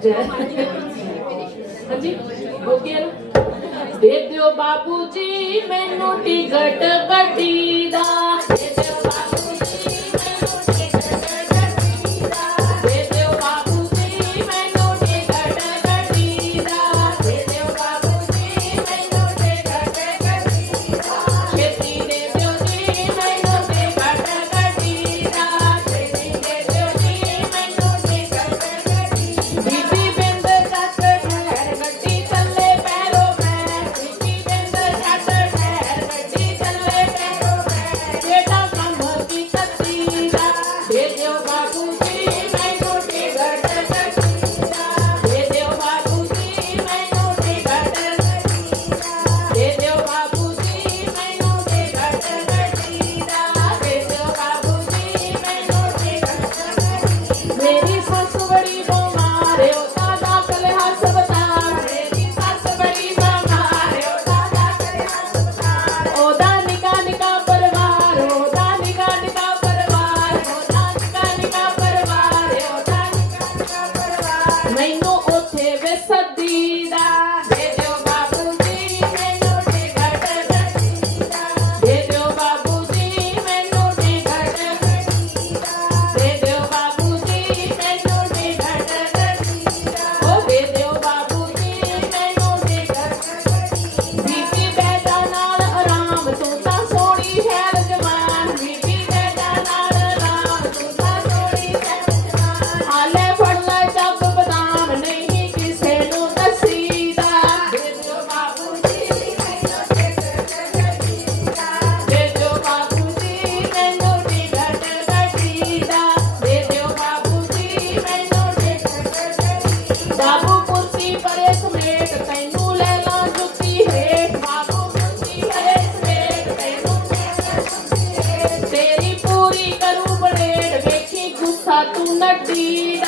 ਜੈ ਹਾਂਜੀ ਹੋ ਗਿਆ ਨਾ ਦੇ ਦਿਓ ਬਾਬੂ ਜੀ ਮੈਨੂੰ ਟਿਕਟ ਗੱਡੀ ਦਾ Nati.